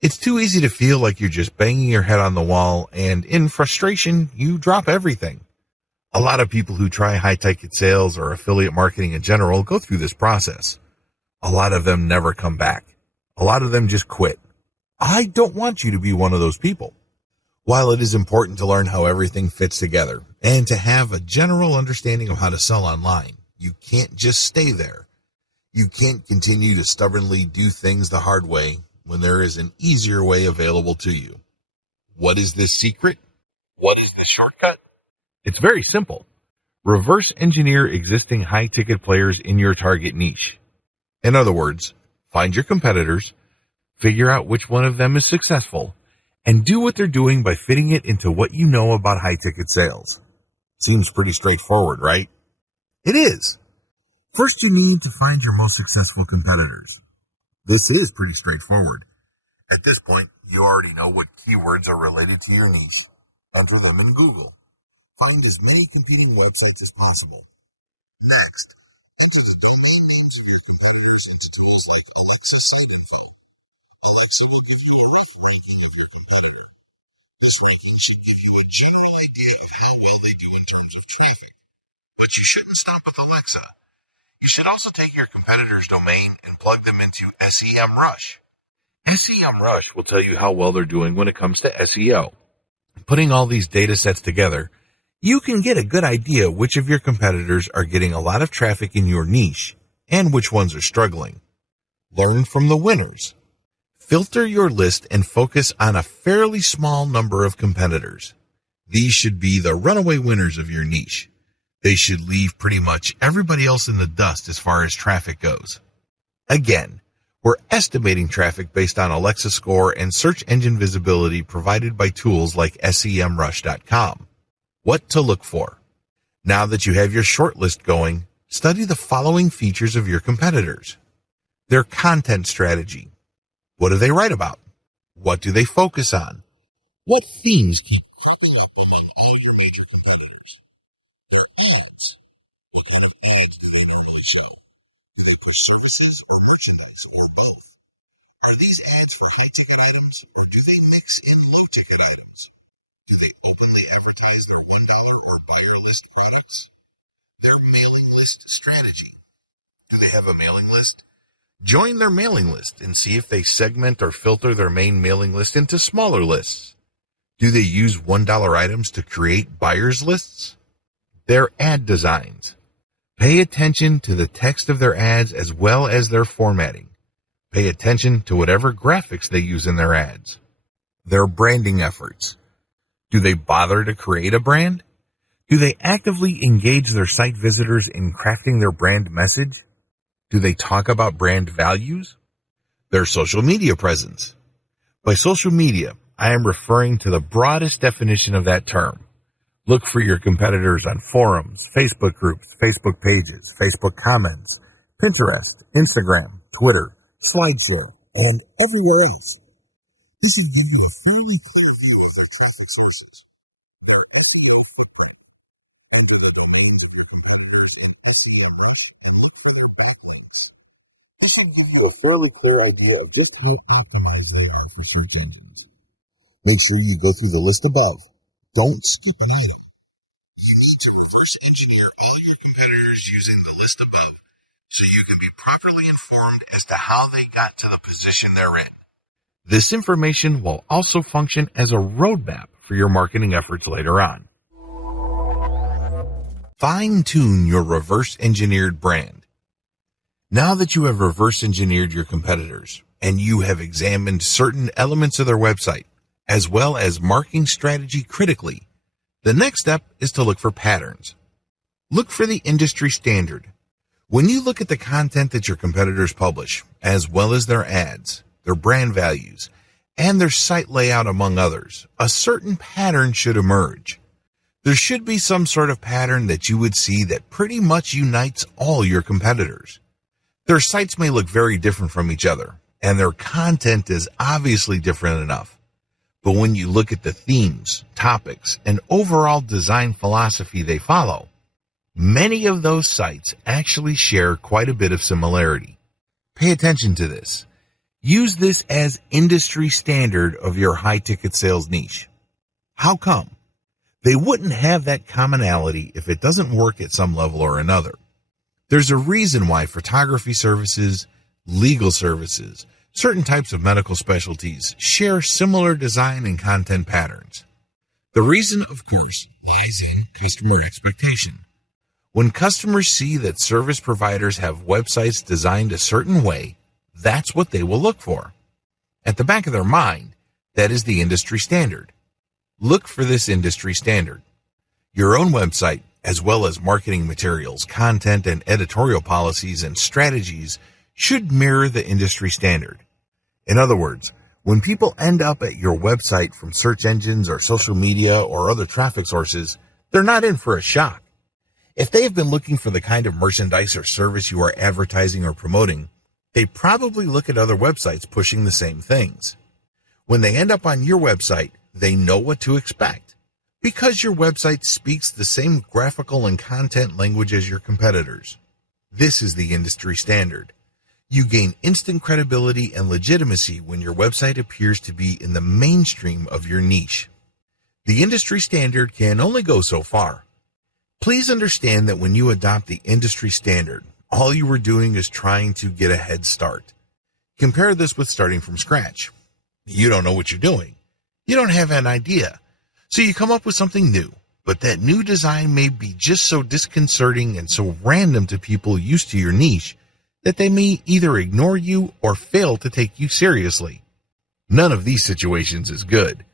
It's too easy to feel like you're just banging your head on the wall, and in frustration, you drop everything. A lot of people who try high-ticket sales or affiliate marketing in general go through this process. A lot of them never come back. A lot of them just quit. I don't want you to be one of those people. While it is important to learn how everything fits together and to have a general understanding of how to sell online, you can't just stay there. You can't continue to stubbornly do things the hard way when there is an easier way available to you. What is this secret? What is this shortcut? It's very simple. Reverse engineer existing high-ticket players in your target niche. In other words, find your competitors, figure out which one of them is successful, and do what they're doing by fitting it into what you know about high-ticket sales. Seems pretty straightforward, right? It is. First, you need to find your most successful competitors. This is pretty straightforward. At this point, you already know what keywords are related to your niche. Enter them in Google. Find as many competing websites as possible. Next, but you shouldn't stop with Alexa. You should also take your competitor's domain and plug them into SEMrush. SEMrush will tell you how well they're doing when it comes to SEO. Putting all these data sets together, you can get a good idea which of your competitors are getting a lot of traffic in your niche and which ones are struggling. Learn from the winners. Filter your list and focus on a fairly small number of competitors. These should be the runaway winners of your niche. They should leave pretty much everybody else in the dust as far as traffic goes. Again, we're estimating traffic based on Alexa score and search engine visibility provided by tools like SEMrush.com. What to look for. Now that you have your shortlist going, study the following features of your competitors. Their content strategy. What do they write about? What do they focus on? What themes keep creeping up among all your major competitors? Their ads. What kind of ads do they normally show? Do they push services or merchandise or both? Are these ads for high-ticket items or do they mix in low-ticket items? Do they openly advertise their $1 or buyer list products? Their mailing list strategy. Do they have a mailing list? Join their mailing list and see if they segment or filter their main mailing list into smaller lists. Do they use $1 items to create buyers lists? Their ad designs. Pay attention to the text of their ads as well as their formatting. Pay attention to whatever graphics they use in their ads. Their branding efforts. Do they bother to create a brand? Do they actively engage their site visitors in crafting their brand message? Do they talk about brand values? Their social media presence. By social media, I am referring to the broadest definition of that term. Look for your competitors on forums, Facebook groups, Facebook pages, Facebook comments, Pinterest, Instagram, Twitter, SlideShare, and everywhere else. This will give you a fairly clear view of its different sources. This will give you a fairly clear idea of just how optimized you are for search engines. Make sure you go through the list above. Don't skip an item. You need to reverse engineer all your competitors using the list above, so you can be properly informed as to how they got to the position they're in. This information will also function as a roadmap for your marketing efforts later on. Fine-tune your reverse-engineered brand. Now that you have reverse-engineered your competitors, and you have examined certain elements of their website, as well as marketing strategy critically, the next step is to look for patterns. Look for the industry standard. When you look at the content that your competitors publish, as well as their ads, their brand values, and their site layout among others, a certain pattern should emerge. There should be some sort of pattern that you would see that pretty much unites all your competitors. Their sites may look very different from each other, and their content is obviously different enough. But when you look at the themes, topics, and overall design philosophy they follow, many of those sites actually share quite a bit of similarity. Pay attention to this. Use this as industry standard of your high-ticket sales niche. How come? They wouldn't have that commonality if it doesn't work at some level or another. There's a reason why photography services, legal services, certain types of medical specialties share similar design and content patterns. The reason, of course, lies in customer expectation. When customers see that service providers have websites designed a certain way, that's what they will look for. At the back of their mind, that is the industry standard. Look for this industry standard. Your own website, as well as marketing materials, content, and editorial policies and strategies should mirror the industry standard. In other words, when people end up at your website from search engines or social media or other traffic sources, they're not in for a shock. If they have been looking for the kind of merchandise or service you are advertising or promoting, they probably look at other websites pushing the same things. When they end up on your website, they know what to expect, because your website speaks the same graphical and content language as your competitors. This is the industry standard. You gain instant credibility and legitimacy when your website appears to be in the mainstream of your niche. The industry standard can only go so far. Please understand that when you adopt the industry standard, all you are doing is trying to get a head start. Compare this with starting from scratch. You don't know what you're doing. You don't have an idea. So you come up with something new, but that new design may be just so disconcerting and so random to people used to your niche that they may either ignore you or fail to take you seriously. None of these situations is good.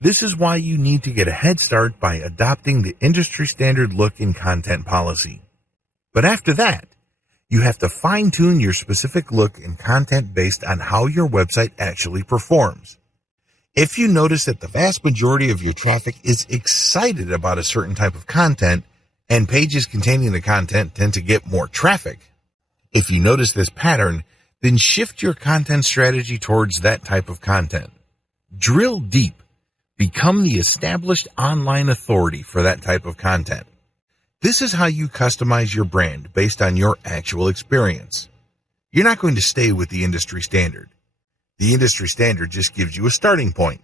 This is why you need to get a head start by adopting the industry standard look and content policy. But after that, you have to fine-tune your specific look and content based on how your website actually performs. If you notice that the vast majority of your traffic is excited about a certain type of content, and pages containing the content tend to get more traffic, if you notice this pattern, then shift your content strategy towards that type of content. Drill deep. Become the established online authority for that type of content. This is how you customize your brand based on your actual experience. You're not going to stay with the industry standard. The industry standard just gives you a starting point.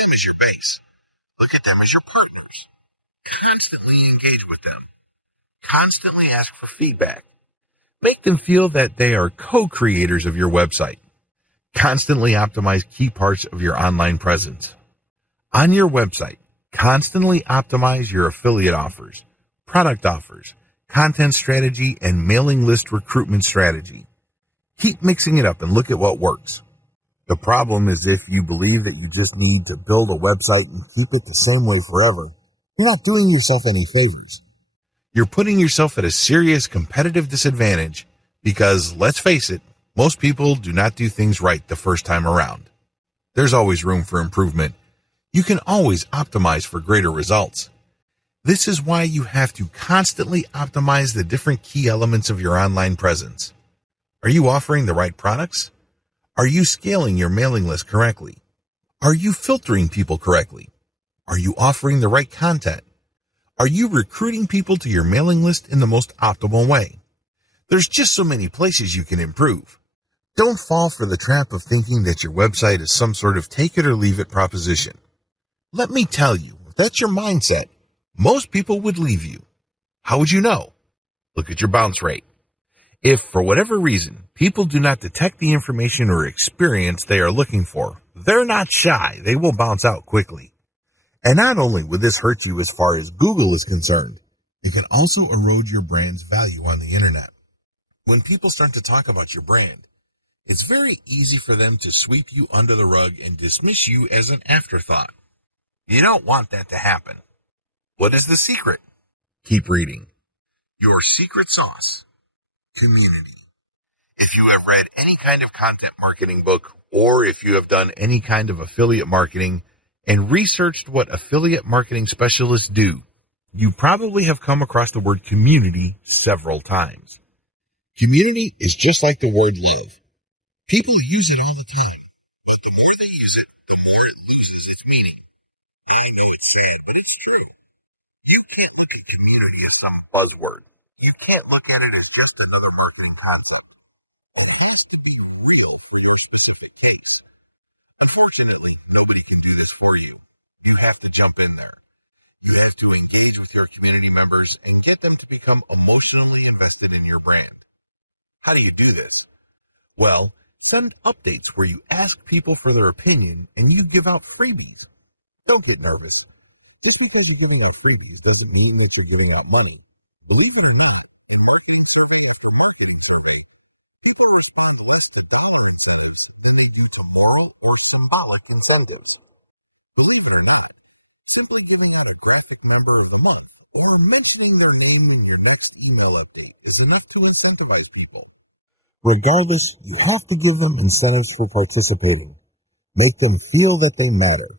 Them as your base. Look at them as your partners. Constantly engage with them. Constantly ask for feedback. Make them feel that they are co-creators of your website. Constantly optimize key parts of your online presence. On your website, constantly optimize your affiliate offers, product offers, content strategy, and mailing list recruitment strategy. Keep mixing it up and look at what works. The problem is if you believe that you just need to build a website and keep it the same way forever, you're not doing yourself any favors. You're putting yourself at a serious competitive disadvantage because, let's face it, most people do not do things right the first time around. There's always room for improvement. You can always optimize for greater results. This is why you have to constantly optimize the different key elements of your online presence. Are you offering the right products? Are you scaling your mailing list correctly? Are you filtering people correctly? Are you offering the right content? Are you recruiting people to your mailing list in the most optimal way? There's just so many places you can improve. Don't fall for the trap of thinking that your website is some sort of take it or leave it proposition. Let me tell you, if that's your mindset, most people would leave you. How would you know? Look at your bounce rate. If, for whatever reason, people do not detect the information or experience they are looking for, they're not shy. They will bounce out quickly. And not only would this hurt you as far as Google is concerned, it can also erode your brand's value on the internet. When people start to talk about your brand, it's very easy for them to sweep you under the rug and dismiss you as an afterthought. You don't want that to happen. What is the secret? Keep reading. Your secret sauce. Community. If you have read any kind of content marketing book, or if you have done any kind of affiliate marketing and researched what affiliate marketing specialists do, you probably have come across the word community several times. Community is just like the word live. People use it all the time, but the more they use it, the more it loses its meaning. Ain't no shit, but it's true. You can't look at community as some buzzword. You can't look at it as just another marketing concept. All it has to be in your specific case. Unfortunately, nobody can do this for you. You have to jump in there. You have to engage with your community members and get them to become emotionally invested in your brand. How do you do this? Well, send updates where you ask people for their opinion and you give out freebies. Don't get nervous. Just because you're giving out freebies doesn't mean that you're giving out money. Believe it or not, in marketing survey after marketing survey, people respond less to dollar incentives than they do to moral or symbolic incentives. Believe it or not, simply giving out a graphic member of the month or mentioning their name in your next email update is enough to incentivize people. Regardless, you have to give them incentives for participating. Make them feel that they matter.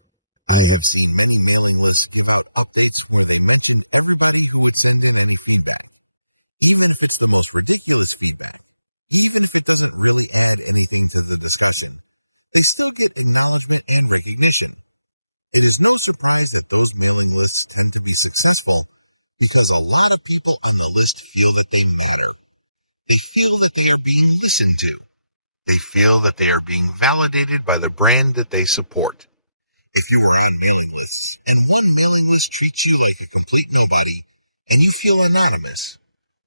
Acknowledgement and recognition. It is no surprise that those mailing lists seem to be successful because a lot of people on the list feel that they matter. They feel that they are being listened to. They feel that they are being validated by the brand that they support. If you're on a mailing list and one mailing list treats you like a complete nobody, and you feel anonymous,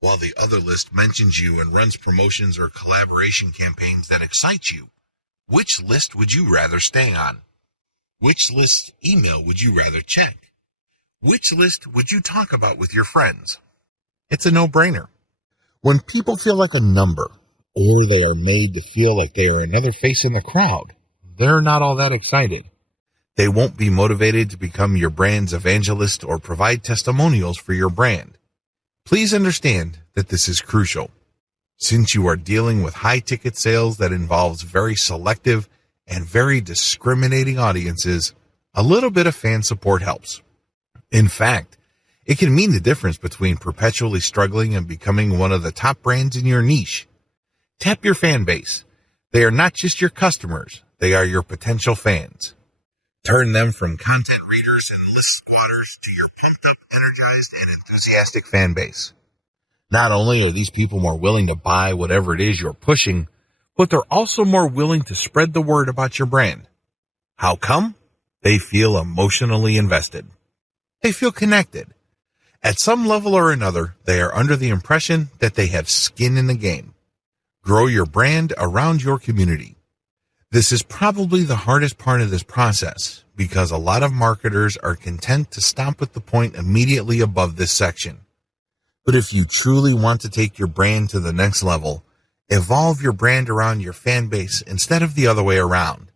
while the other list mentions you and runs promotions or collaboration campaigns that excite you, which list would you rather stay on? Which list email would you rather check? Which list would you talk about with your friends? It's a no-brainer. When people feel like a number, or they are made to feel like they are another face in the crowd, they're not all that excited. They won't be motivated to become your brand's evangelist or provide testimonials for your brand. Please understand that this is crucial. Since you are dealing with high-ticket sales that involves very selective and very discriminating audiences, a little bit of fan support helps. In fact, it can mean the difference between perpetually struggling and becoming one of the top brands in your niche. Tap your fan base. They are not just your customers, they are your potential fans. Turn them from content readers and list spotters to your pent-up, energized, and enthusiastic fan base. Not only are these people more willing to buy whatever it is you're pushing, but they're also more willing to spread the word about your brand. How come? They feel emotionally invested. They feel connected. At some level or another, they are under the impression that they have skin in the game. Grow your brand around your community. This is probably the hardest part of this process because a lot of marketers are content to stop at the point immediately above this section. But if you truly want to take your brand to the next level, evolve your brand around your fan base instead of the other way around.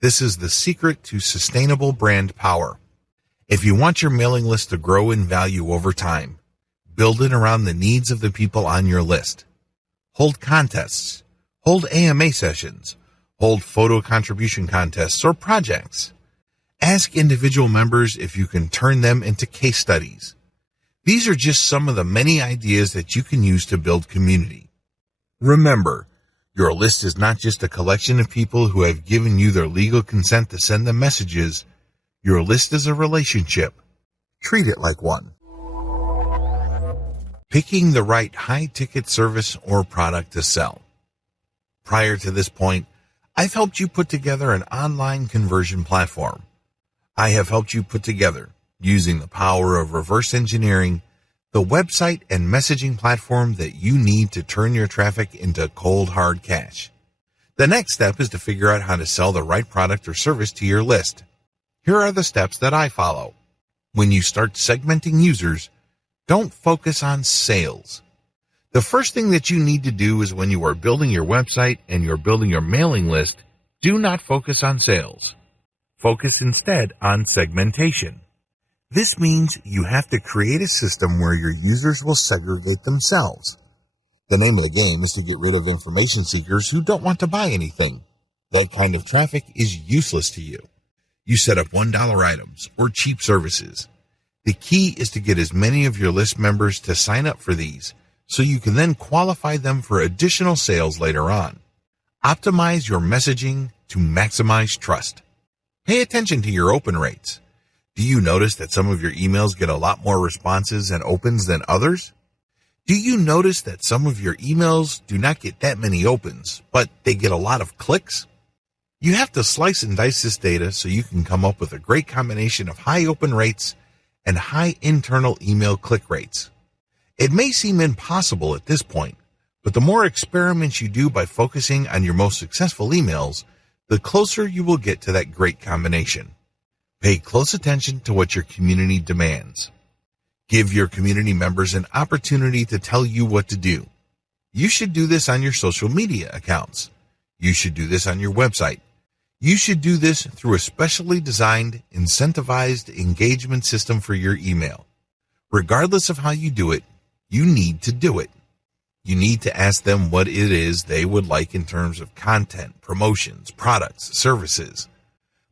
This is the secret to sustainable brand power. If you want your mailing list to grow in value over time, build it around the needs of the people on your list. Hold contests, hold AMA sessions, hold photo contribution contests or projects. Ask individual members if you can turn them into case studies. These are just some of the many ideas that you can use to build community. Remember, your list is not just a collection of people who have given you their legal consent to send them messages. Your list is a relationship. Treat it like one. Picking the right high-ticket service or product to sell. Prior to this point, I've helped you put together an online conversion platform. I have helped you put together, using the power of reverse engineering, the website and messaging platform that you need to turn your traffic into cold hard cash. The next step is to figure out how to sell the right product or service to your list. Here are the steps that I follow. When you start segmenting users, don't focus on sales. The first thing that you need to do is when you are building your website and you're building your mailing list, do not focus on sales. Focus instead on segmentation. This means you have to create a system where your users will segregate themselves. The name of the game is to get rid of information seekers who don't want to buy anything. That kind of traffic is useless to you. You set up $1 items or cheap services. The key is to get as many of your list members to sign up for these so you can then qualify them for additional sales later on. Optimize your messaging to maximize trust. Pay attention to your open rates. Do you notice that some of your emails get a lot more responses and opens than others? Do you notice that some of your emails do not get that many opens, but they get a lot of clicks? You have to slice and dice this data so you can come up with a great combination of high open rates and high internal email click rates. It may seem impossible at this point, but the more experiments you do by focusing on your most successful emails, the closer you will get to that great combination. Pay close attention to what your community demands. Give your community members an opportunity to tell you what to do. You should do this on your social media accounts. You should do this on your website. You should do this through a specially designed, incentivized engagement system for your email. Regardless of how you do it, you need to do it. You need to ask them what it is they would like in terms of content, promotions, products, services.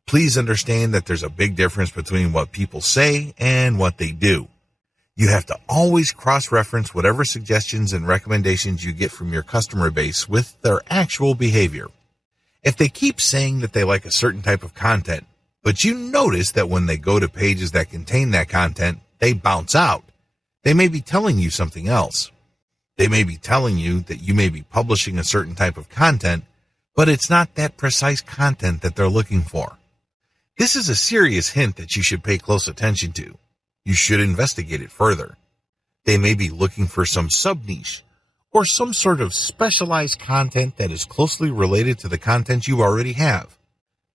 Please understand that there's a big difference between what people say and what they do. You have to always cross-reference whatever suggestions and recommendations you get from your customer base with their actual behavior. If they keep saying that they like a certain type of content, but you notice that when they go to pages that contain that content, they bounce out, they may be telling you something else. They may be telling you that you may be publishing a certain type of content, but it's not that precise content that they're looking for. This is a serious hint that you should pay close attention to. You should investigate it further. They may be looking for some sub-niche or some sort of specialized content that is closely related to the content you already have.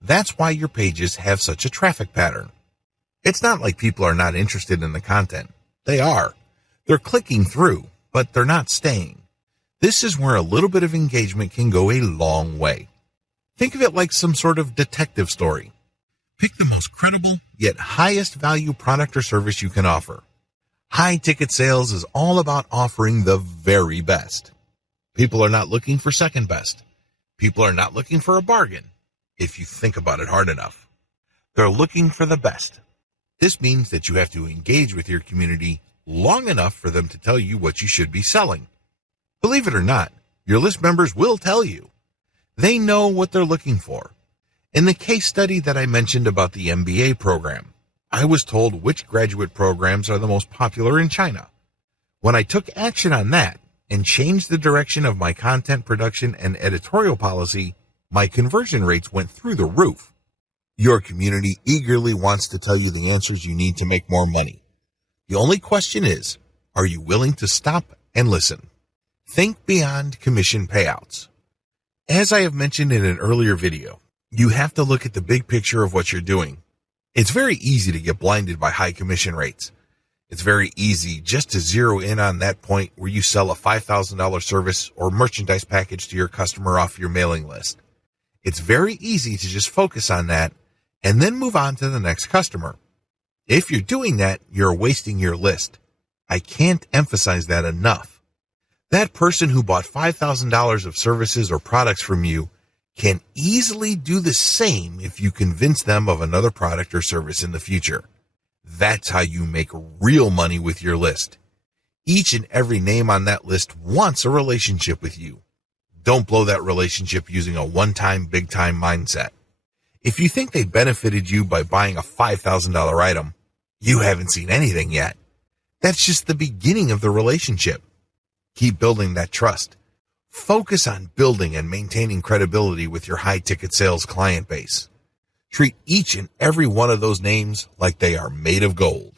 That's why your pages have such a traffic pattern. It's not like people are not interested in the content. They are. They're clicking through, but they're not staying. This is where a little bit of engagement can go a long way. Think of it like some sort of detective story. Pick the most credible, yet highest value product or service you can offer. High ticket sales is all about offering the very best. People are not looking for second best. People are not looking for a bargain, if you think about it hard enough. They're looking for the best. This means that you have to engage with your community long enough for them to tell you what you should be selling. Believe it or not, your list members will tell you. They know what they're looking for. In the case study that I mentioned about the MBA program, I was told which graduate programs are the most popular in China. When I took action on that and changed the direction of my content production and editorial policy, my conversion rates went through the roof. Your community eagerly wants to tell you the answers you need to make more money. The only question is, are you willing to stop and listen? Think beyond commission payouts. As I have mentioned in an earlier video, You have to look at the big picture of what you're doing. It's very easy to get blinded by high commission rates. It's very easy just to zero in on that point where you sell a $5,000 service or merchandise package to your customer off your mailing list. It's very easy to just focus on that and then move on to the next customer. If you're doing that, you're wasting your list. I can't emphasize that enough. That person who bought $5,000 of services or products from you can easily do the same if you convince them of another product or service in the future. That's how you make real money with your list. Each and every name on that list wants a relationship with you. Don't blow that relationship using a one-time, big-time mindset. If you think they benefited you by buying a $5,000 item, you haven't seen anything yet. That's just the beginning of the relationship. Keep building that trust. Focus on building and maintaining credibility with your high-ticket sales client base. Treat each and every one of those names like they are made of gold.